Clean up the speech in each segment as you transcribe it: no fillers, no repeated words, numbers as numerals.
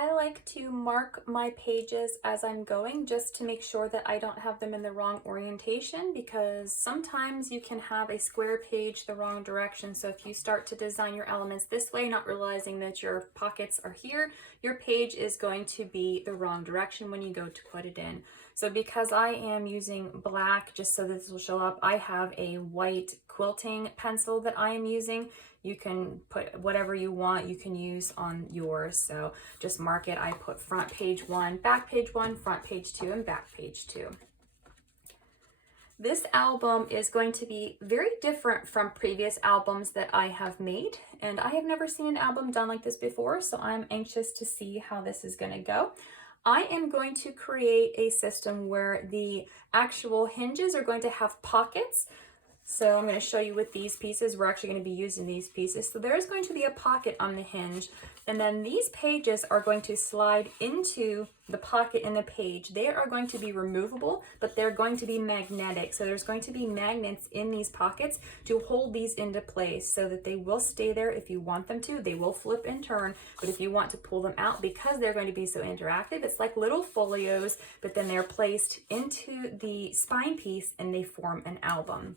I like to mark my pages as I'm going just to make sure that I don't have them in the wrong orientation, because sometimes you can have a square page the wrong direction. So if you start to design your elements this way, not realizing that your pockets are here, your page is going to be the wrong direction when you go to put it in. So because I am using black, just so this will show up, I have a white quilting pencil that I am using. You can put whatever you want, you can use on yours. So just mark it. I put front page 1, back page 1, front page 2, and back page 2. This album is going to be very different from previous albums that I have made, and I have never seen an album done like this before, so I'm anxious to see how this is going to go. I am going to create a system where the actual hinges are going to have pockets. So I'm going to show you with these pieces. We're actually going to be using these pieces. So there's going to be a pocket on the hinge, and then these pages are going to slide into the pocket in the page. They are going to be removable, but they're going to be magnetic. So there's going to be magnets in these pockets to hold these into place so that they will stay there if you want them to. They will flip and turn, but if you want to pull them out, because they're going to be so interactive, it's like little folios, but then they're placed into the spine piece and they form an album.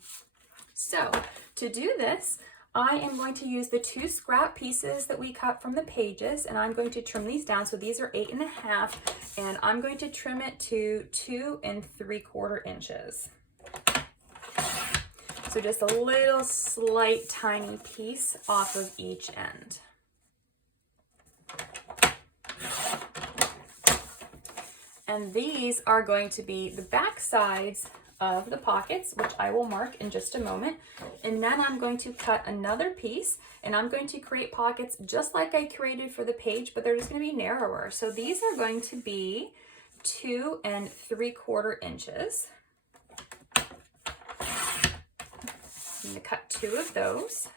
So to do this, I am going to use the 2 scrap pieces that we cut from the pages, and I'm going to trim these down. So these are 8.5, and I'm going to trim it to 2 3/4 inches. So just a little slight tiny piece off of each end. And these are going to be the back sides of the pockets, which I will mark in just a moment. And then I'm going to cut another piece, and I'm going to create pockets just like I created for the page, but they're just going to be narrower. So these are going to be 2 3/4 inches. I'm going to cut 2 of those.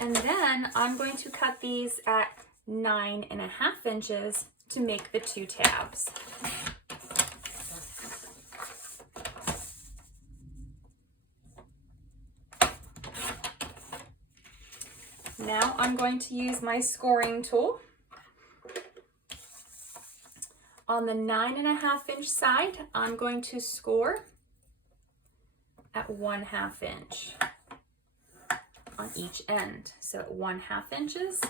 And then I'm going to cut these at 9.5 inches to make the 2 tabs. Now I'm going to use my scoring tool. On the 9.5 inch side, I'm going to score at 1/2 inch on each end. So 1/2 inches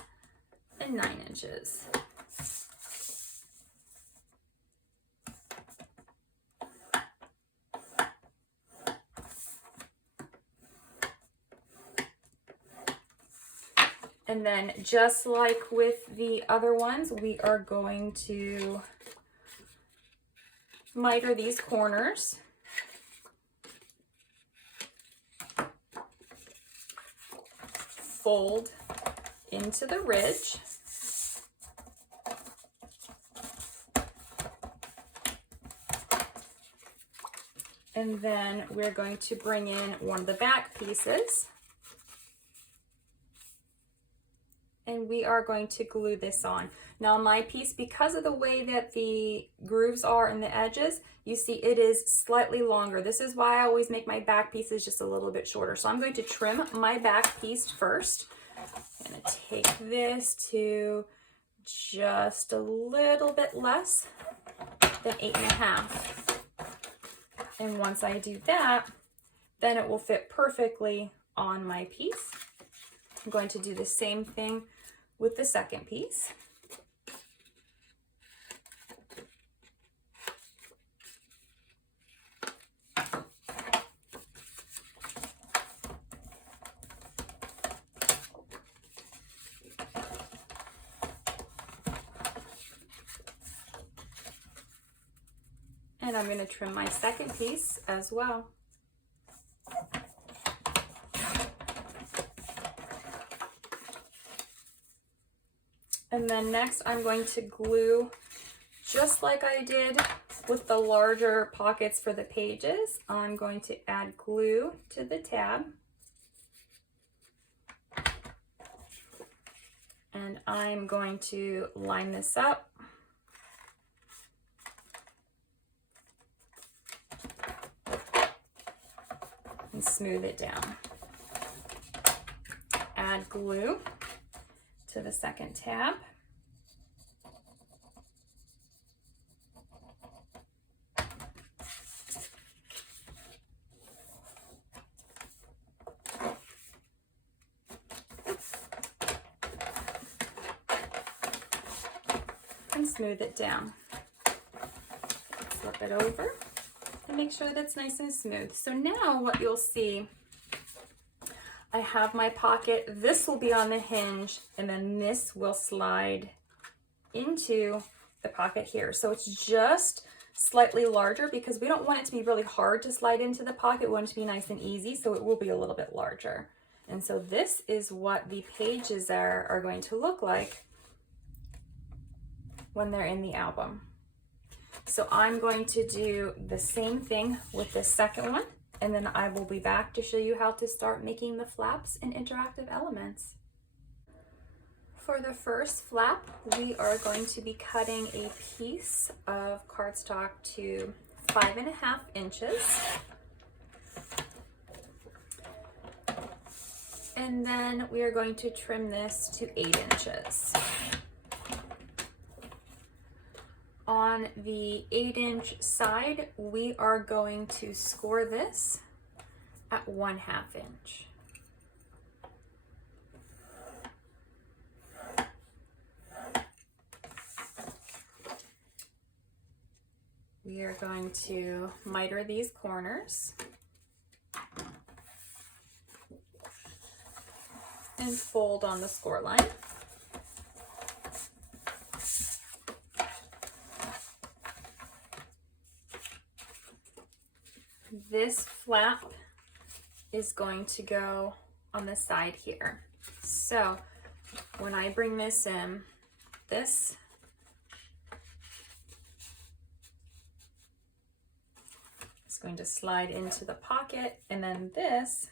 and 9 inches. And then just like with the other ones, we are going to miter these corners. Fold into the ridge. And then we're going to bring in one of the back pieces. And we are going to glue this on. Now my piece, because of the way that the grooves are in the edges, you see it is slightly longer. This is why I always make my back pieces just a little bit shorter. So I'm going to trim my back piece first. I'm going to take this to just a little bit less than 8.5. And once I do that, then it will fit perfectly on my piece. I'm going to do the same thing with the second piece. And I'm going to trim my second piece as well. And then next I'm going to glue, just like I did with the larger pockets for the pages. I'm going to add glue to the tab. And I'm going to line this up. And smooth it down. add glue to the second tab. And smooth it down. Flip it over and make sure that it's nice and smooth. So now what you'll see, I have my pocket. This will be on the hinge, and then this will slide into the pocket here. So it's just slightly larger because we don't want it to be really hard to slide into the pocket. We want it to be nice and easy, so it will be a little bit larger. And so this is what the pages are going to look like when they're in the album. So I'm going to do the same thing with the second one, and then I will be back to show you how to start making the flaps and interactive elements. For the first flap, we are going to be cutting a piece of cardstock to 5.5 inches. And then we are going to trim this to 8 inches. On the 8-inch side, we are going to score this at 1/2 inch. We are going to miter these corners and fold on the score line. This flap is going to go on the side here. So when I bring this in, this is going to slide into the pocket, and then this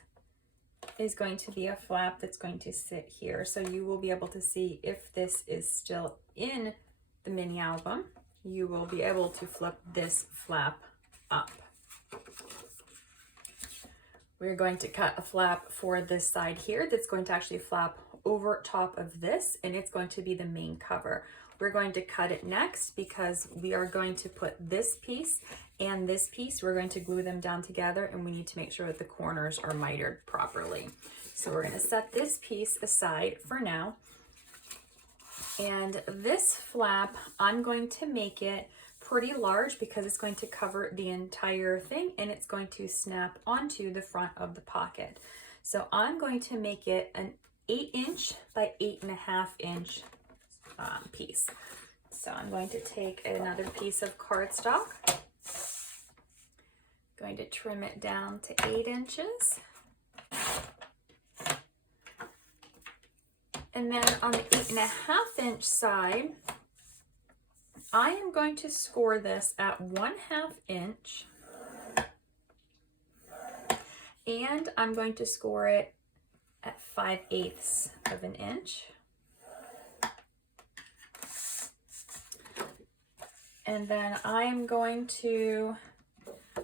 is going to be a flap that's going to sit here. So you will be able to see if this is still in the mini album. You will be able to flip this flap up. We're going to cut a flap for this side here that's going to actually flap over top of this, and it's going to be the main cover. We're going to cut it next because we are going to put this piece and this piece, we're going to glue them down together, and we need to make sure that the corners are mitered properly. So we're going to set this piece aside for now. And this flap, I'm going to make it pretty large because it's going to cover the entire thing, and it's going to snap onto the front of the pocket. So I'm going to make it an 8-inch by 8.5 inch piece. So I'm going to take another piece of cardstock, going to trim it down to 8 inches. And then on the 8.5 inch side, I am going to score this at 1/2 inch, and I'm going to score it at 5/8 of an inch. And then I'm going to,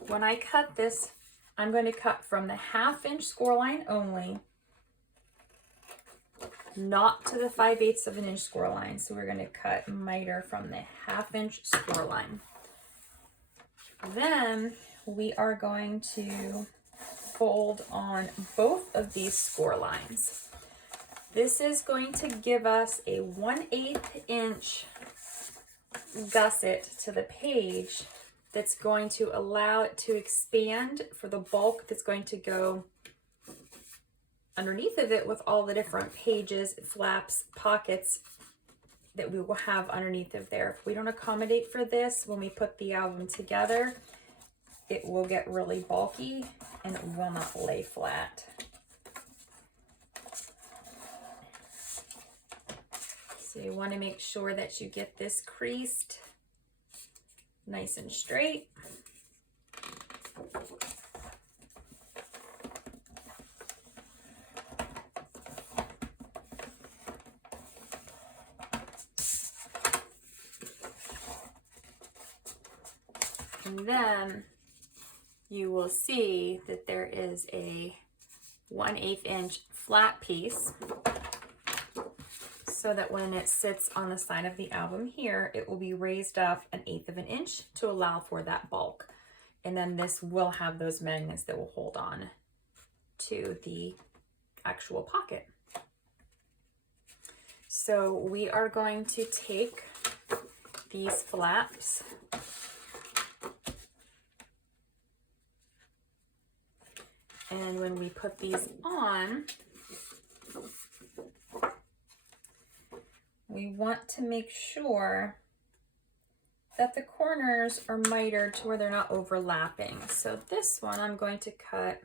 when I cut this, I'm going to cut from the 1/2 inch score line only, not to the 5/8 of an inch score line. So we're going to cut miter from the 1/2 inch score line. Then we are going to fold on both of these score lines. This is going to give us a 1/8 inch gusset to the page that's going to allow it to expand for the bulk that's going to go underneath of it with all the different pages, flaps, pockets that we will have underneath of there. If we don't accommodate for this when we put the album together, it will get really bulky and it will not lay flat. So you want to make sure that you get this creased nice and straight. And then you will see that there is a 1/8 inch flat piece so that when it sits on the side of the album here, it will be raised up 1/8 of an inch to allow for that bulk. And then this will have those magnets that will hold on to the actual pocket. So we are going to take these flaps and when we put these on, we want to make sure that the corners are mitered to where they're not overlapping. So this one I'm going to cut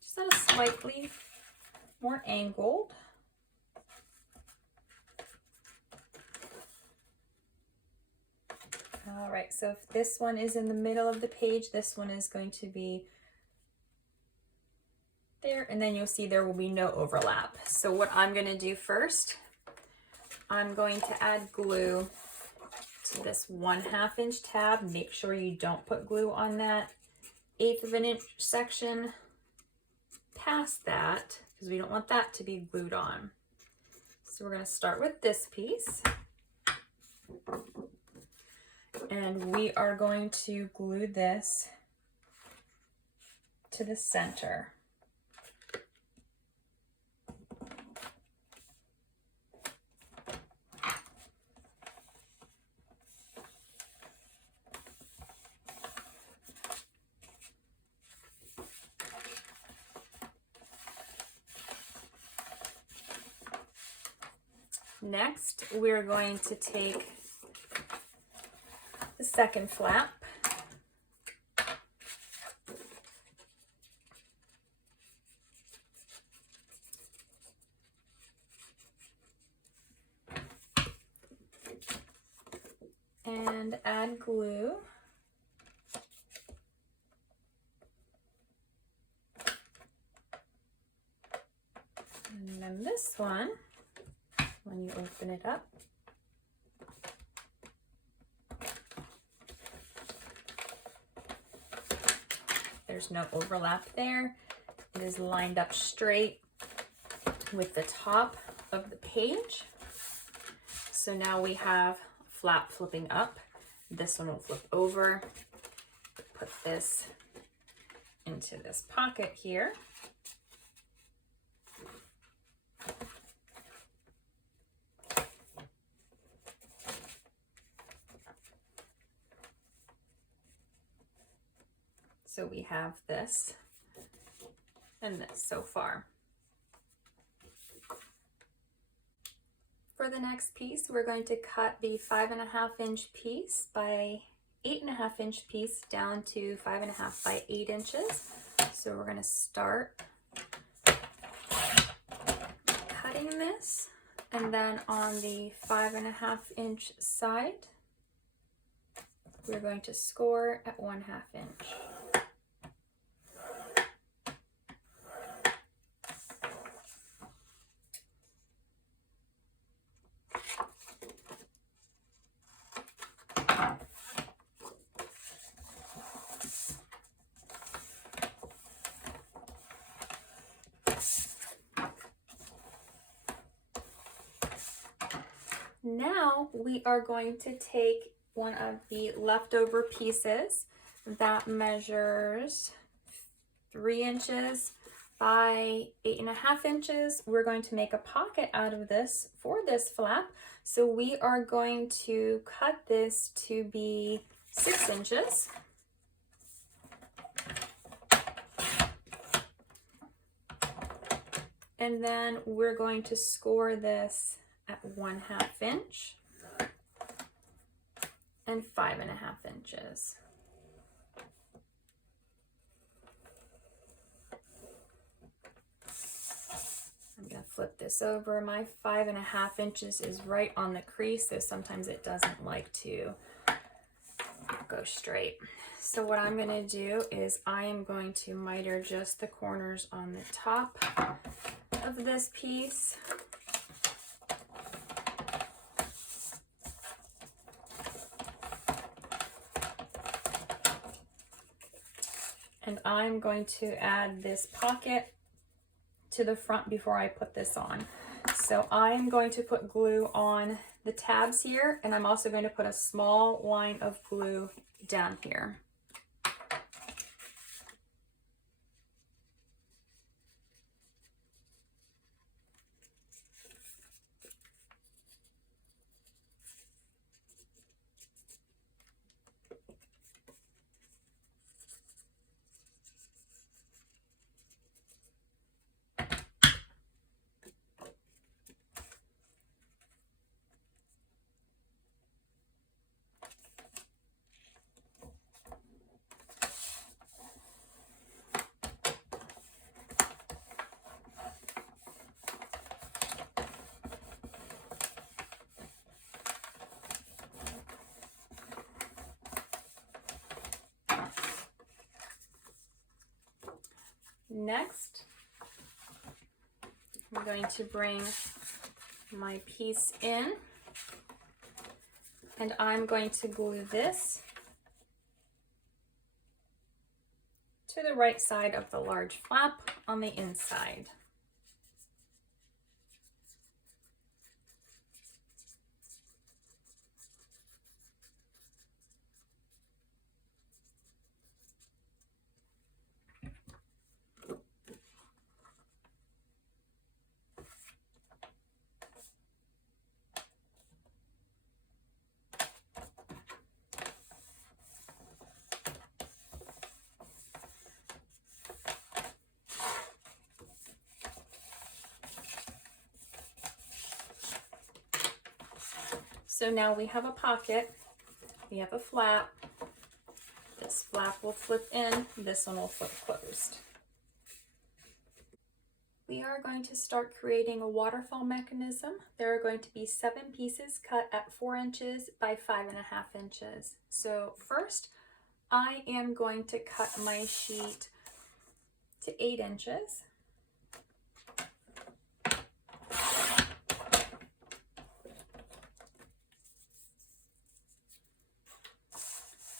just at a slightly more angled. All right, so if this one is in the middle of the page, this one is going to be there, and then you'll see there will be no overlap. So what I'm going to do first, I'm going to add glue to this 1/2 inch tab. Make sure you don't put glue on that 1/8 of an inch section past that, because we don't want that to be glued on. So we're going to start with this piece. And we are going to glue this to the center. Next, we're going to take the second flap and add glue. And then this one, when you open it up, there's no overlap there. It is lined up straight with the top of the page. So now we have flap flipping up. This one will flip over. Put this into this pocket here. So we have this and this so far. For the next piece, we're going to cut the 5.5 inch piece by 8.5 inch piece down to 5.5 by 8 inches. So we're going to start cutting this, and then on the 5.5 inch side, we're going to score at 1/2 inch. Now we are going to take one of the leftover pieces that measures 3 inches by 8.5 inches. We're going to make a pocket out of this for this flap. So we are going to cut this to be 6 inches. And then we're going to score this at 1/2 inch and 5.5 inches. I'm going to flip this over. My 5.5 inches is right on the crease, so sometimes it doesn't like to go straight. So what I'm going to do is I am going to miter just the corners on the top of this piece. And I'm going to add this pocket to the front before I put this on. So I'm going to put glue on the tabs here, and I'm also going to put a small line of glue down here. Next, I'm going to bring my piece in, and I'm going to glue this to the right side of the large flap on the inside. So now we have a pocket, we have a flap. This flap will flip in, this one will flip closed. We are going to start creating a waterfall mechanism. There are going to be 7 pieces cut at 4 inches by 5.5 inches. So first, I am going to cut my sheet to 8 inches.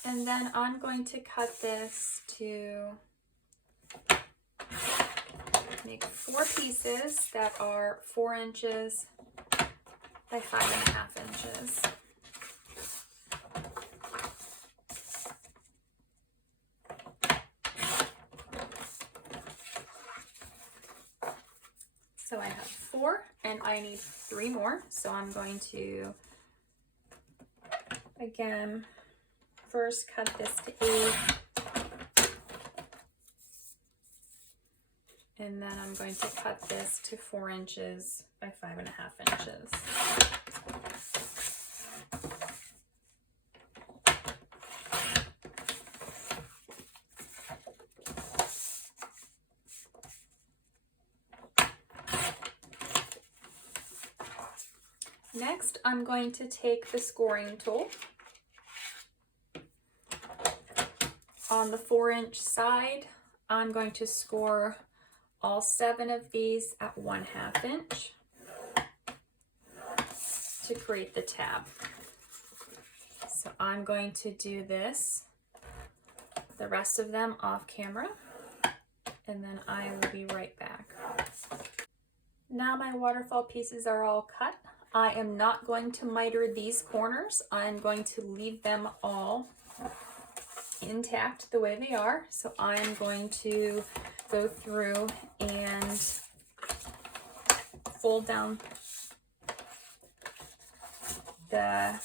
And then I'm going to cut this to make 4 pieces that are 4 inches by 5.5 inches. So I have 4 and I need 3 more. So I'm going to, again, first cut this to 8. And then I'm going to cut this to 4 inches by 5.5 inches. Next, I'm going to take the scoring tool. On the 4-inch side, I'm going to score all 7 of these at 1/2 inch to create the tab. So I'm going to do this, the rest of them off camera, and then I will be right back. Now my waterfall pieces are all cut. I am not going to miter these corners. I'm going to leave them all intact the way they are. So I'm going to go through and fold down the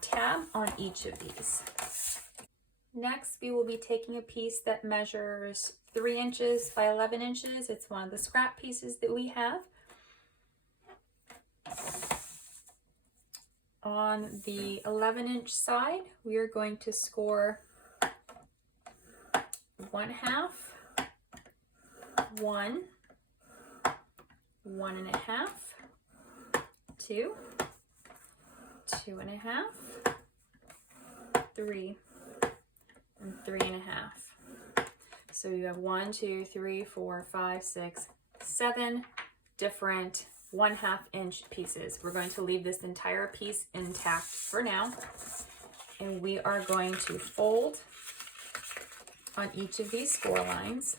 tab on each of these. Next, we will be taking a piece that measures 3 inches by 11 inches. It's one of the scrap pieces that we have. On the 11-inch side, we are going to score 1/2, 1, 1.5, 2, 2.5, 3, and 3.5. So you have 1, 2, 3, 4, 5, 6, 7 different 1/2 inch pieces. We're going to leave this entire piece intact for now, and we are going to fold on each of these score lines.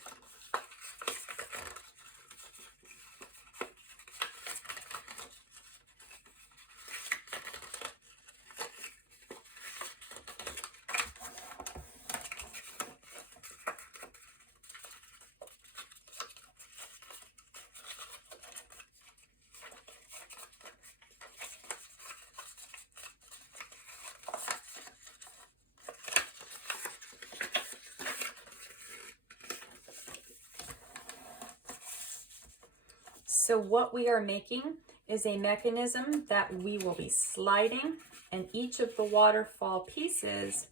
So what we are making is a mechanism that we will be sliding, and each of the waterfall pieces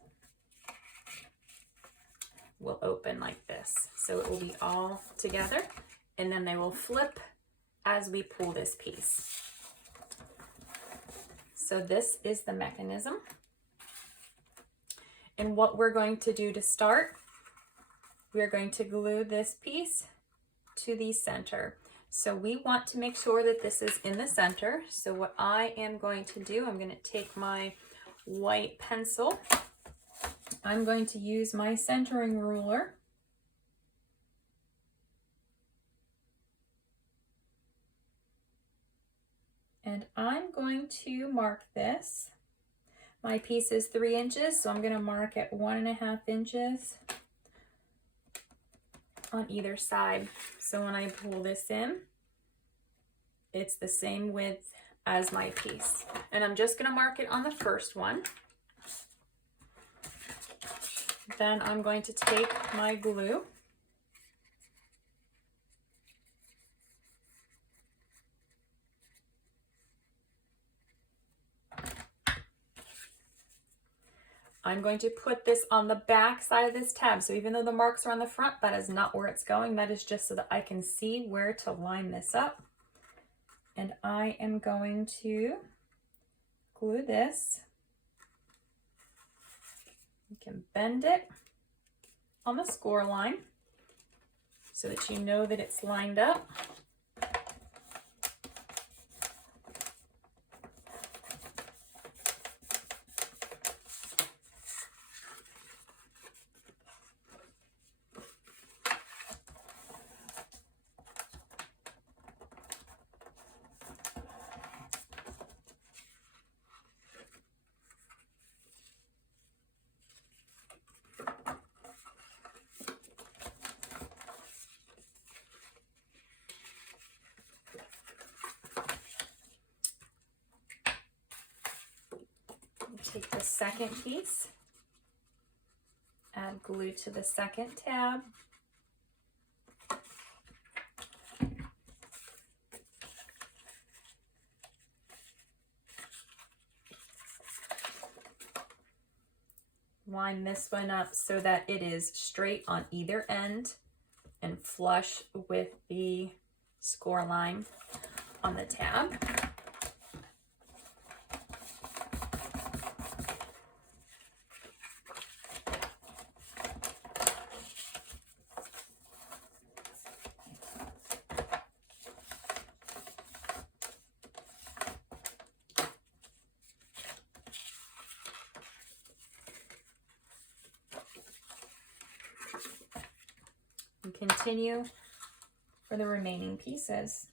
will open like this. So it will be all together, and then they will flip as we pull this piece. So this is the mechanism. And what we're going to do to start, we're going to glue this piece to the center. So we want to make sure that this is in the center. So what I am going to do, I'm going to take my white pencil. I'm going to use my centering ruler. And I'm going to mark this. My piece is 3 inches, so I'm going to mark at 1.5 inches on either side. So when I pull this in, it's the same width as my piece. And I'm just going to mark it on the first one. Then I'm going to take my glue. I'm going to put this on the back side of this tab. So even though the marks are on the front, that is not where it's going. That is just so that I can see where to line this up. And I am going to glue this. You can bend it on the score line so that you know that it's lined up. Take the second piece, add glue to the second tab. Line this one up so that it is straight on either end and flush with the score line on the tab. And continue for the remaining pieces.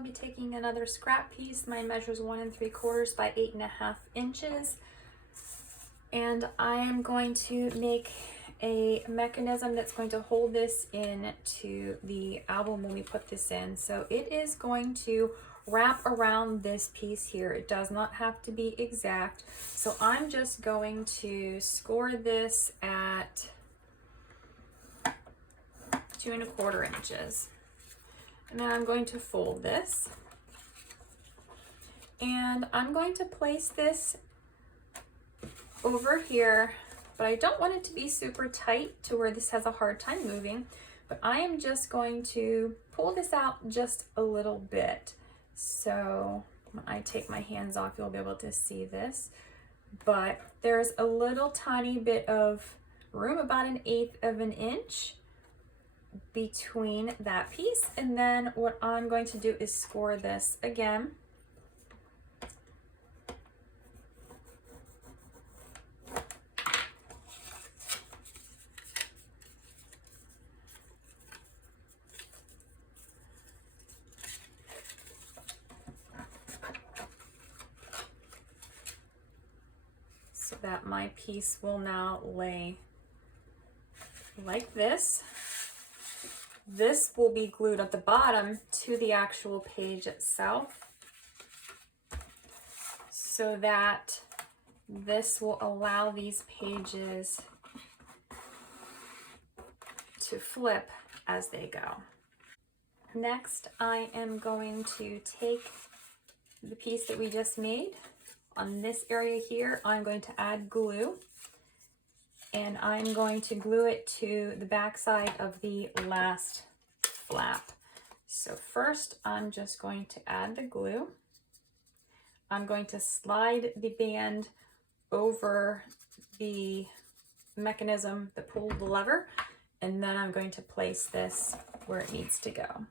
I'll be taking another scrap piece. Mine measures 1 3/4 by 8.5 inches. And I am going to make a mechanism that's going to hold this into the album when we put this in. So it is going to wrap around this piece here. It does not have to be exact. So I'm just going to score this at 2 1/4 inches. And then I'm going to fold this. And I'm going to place this over here, but I don't want it to be super tight to where this has a hard time moving. But I am just going to pull this out just a little bit. So when I take my hands off, you'll be able to see this. But there's a little tiny bit of room, about 1/8 of an inch between that piece. And then what I'm going to do is score this again. So that my piece will now lay like this. This will be glued at the bottom to the actual page itself, so that this will allow these pages to flip as they go. Next, I am going to take the piece that we just made. On this area here, I'm going to add glue, and I'm going to glue it to the back side of the last flap. So first, I'm just going to add the glue. I'm going to slide the band over the mechanism that pulled the lever, and then I'm going to place this where it needs to go.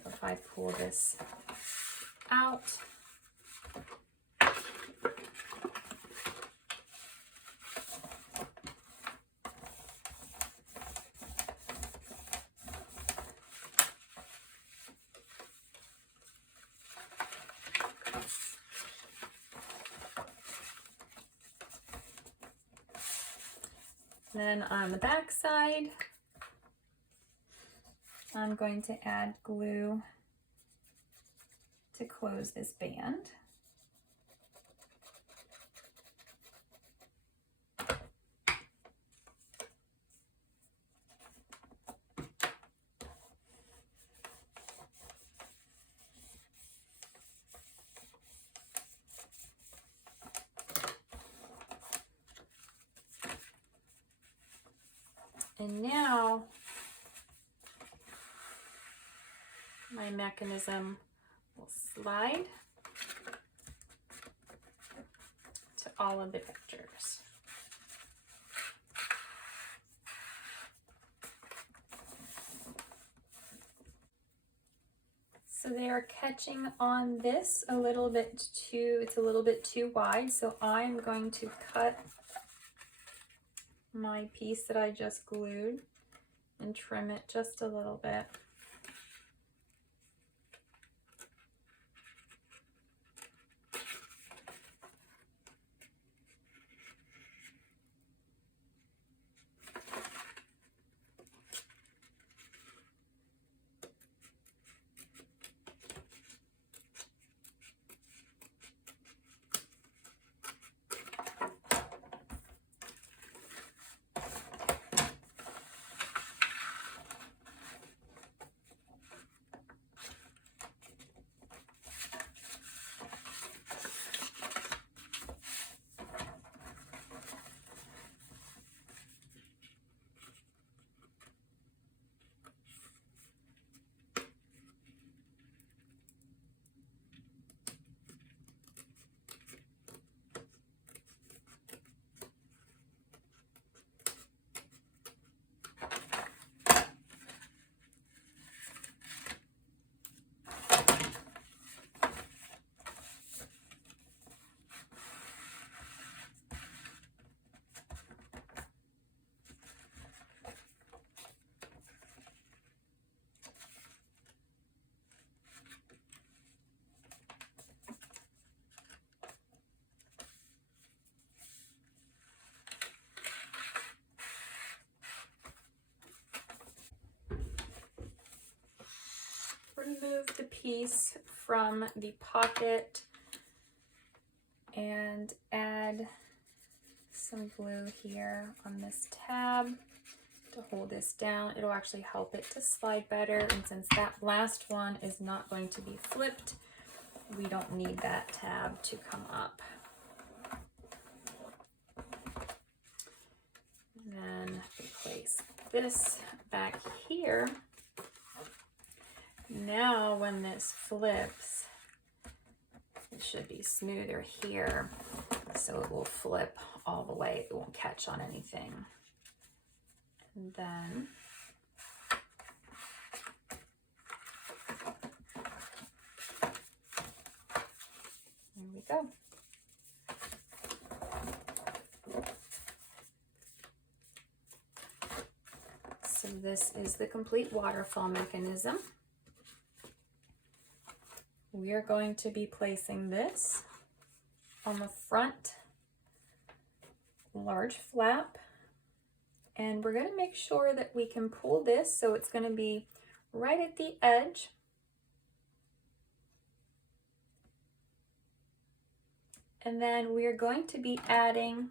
So if I pull this out, then on the back side, I'm going to add glue to close this band. And now my mechanism will slide to all of the pictures. So they are catching on this a little bit too, it's a little bit too wide, so I'm going to cut my piece that I just glued and trim it just a little bit. remove the piece from the pocket and add some glue here on this tab to hold this down. It'll actually help it to slide better, and since that last one is not going to be flipped, we don't need that tab to come up. And then we place this back here. Now when this flips, it should be smoother here, so it will flip all the way. It won't catch on anything. And then there we go. So this is the complete waterfall mechanism. We are going to be placing this on the front large flap, and we're going to make sure that we can pull this so it's going to be right at the edge. And then we are going to be adding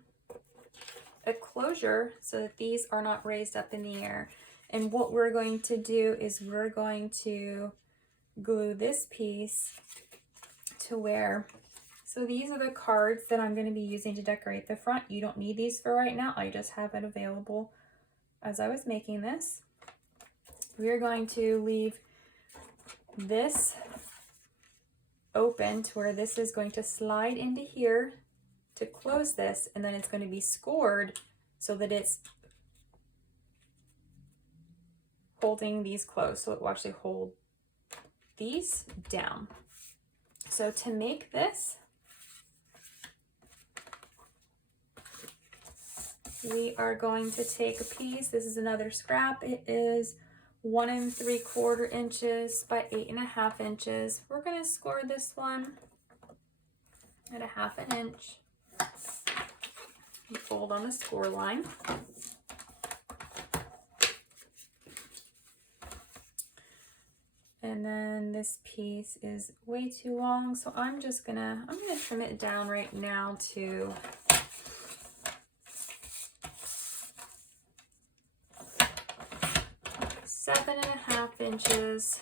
a closure so that these are not raised up in the air. And what we're going to do is we're going to glue this piece to where, so these are the cards that I'm going to be using to decorate the front. You don't need these for right now. I just have it available as I was making this. We're going to leave this open to where this is going to slide into here to close this, and then it's going to be scored so that it's holding these closed, so it will actually hold these down. So to make this, we are going to take a piece. This is another scrap. It is 1 3/4 inches by 8.5 inches. We're going to score this one at 1/2 inch. Fold on the score line. And then this piece is way too long, so I'm gonna trim it down right now to 7.5 inches.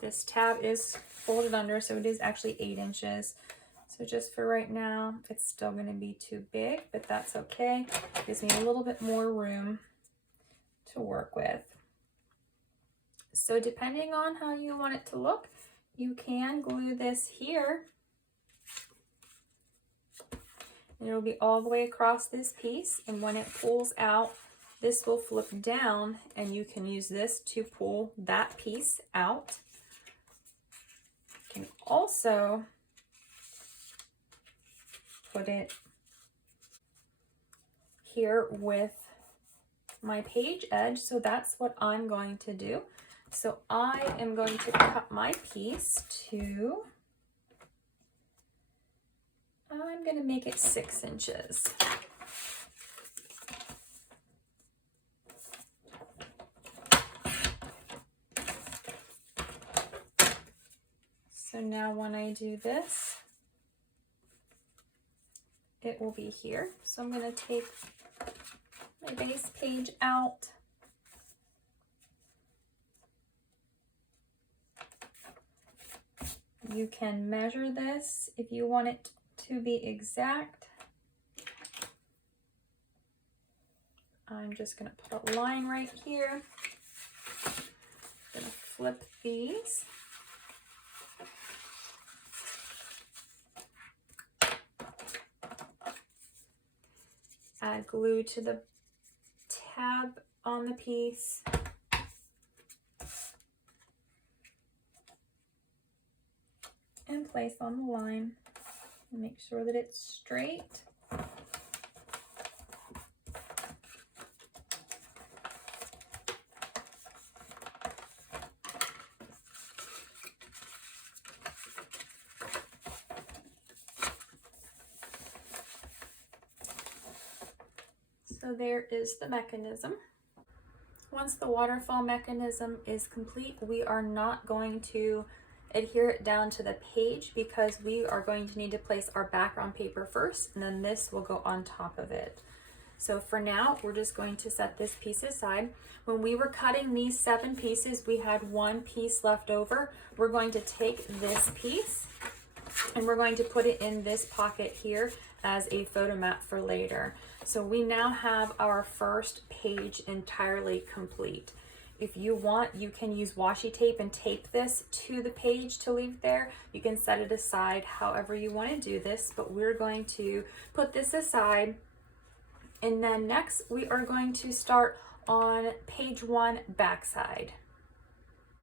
This tab is folded under, so it is actually 8 inches. So just for right now, it's still going to be too big, but that's okay. It gives me a little bit more room to work with. So depending on how you want it to look, you can glue this here. And it'll be all the way across this piece, and when it pulls out, this will flip down, and you can use this to pull that piece out. You can also put it here with my page edge, so that's what I'm going to do. So I am going to cut my piece to, I'm going to make it 6 inches. So now when I do this, it will be here. So I'm going to take my base page out. You can measure this if you want it to be exact. I'm just going to put a line right here. I'm going to flip these. Add glue to the tab on the piece. And place on the line. And make sure that it's straight. So there is the mechanism. once the waterfall mechanism is complete, we are not going to adhere it down to the page because we are going to need to place our background paper first, and then this will go on top of it. So for now, we're just going to set this piece aside. When we were cutting these 7 pieces, we had 1 piece left over. We're going to take this piece and we're going to put it in this pocket here as a photo mat for later. So we now have our first page entirely complete. If you want, you can use washi tape and tape this to the page to leave there. You can set it aside however you want to do this, but we're going to put this aside. And then next we are going to start on page 1 backside.